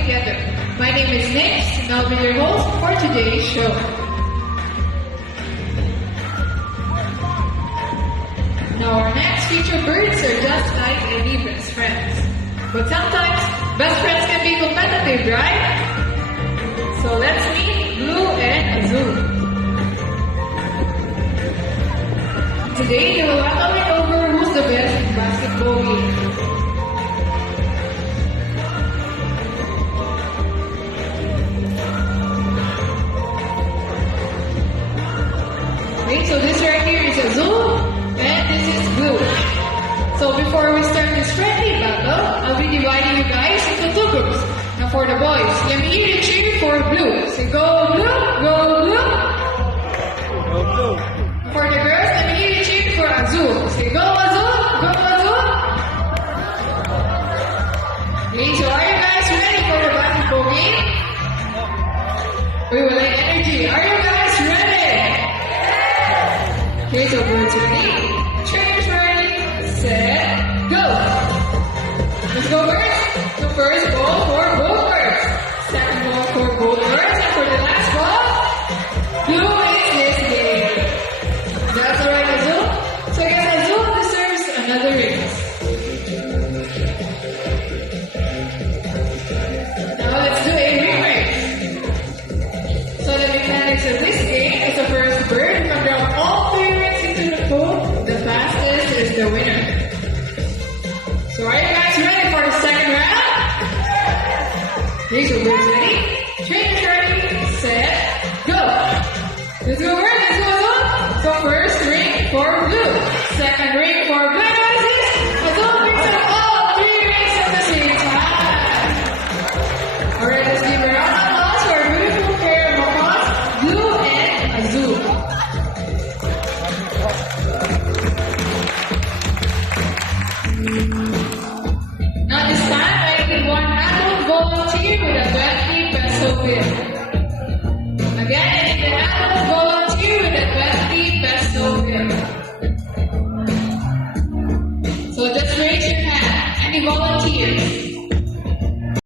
together. My name is Nick, and I'll be your host for today's show. Now our next featured birds are just like any best friends. But sometimes, best friends can be competitive, right? So let's meet Blue and Azul. Today, they will battle it over who's the best in basketball game. Okay, so this right here is Azul, and this is Blue. So before we start this friendly battle, I'll be dividing you guys into two groups. Now for the boys, let me hear you cheer for Blue. So go Blue, go Blue. Go Blue. For the girls, let me hear you cheer for Azul. Say go Azul, go Azul. Okay, so are you guys ready for the basketball game? We will like energy. Are you guys ready? Okay, so birds ready. Trainers ready. Set, go. Let's go birds. So first ball for both birds. Second ball for both birds. And for the last ball, Blue wins this game. That's alright, Azul. So I guess Azul deserves another race. Now let's do a ring race. So the mechanics of this game is the first bird can drop all three rings into the pool. The fastest is the winner. So are you guys ready for the second round? Okay, so birds ready? Trainers ready? Set, go. Let's go birds, let's go Azul. So first ring for Blue. Second ring for Blue. What is this? Azul picks up all three rings at the same time. Alright, let's give a round of applause for a beautiful pair of macaws, Blue and Azul. Now this time, I need one adult volunteer with a 20 peso bill.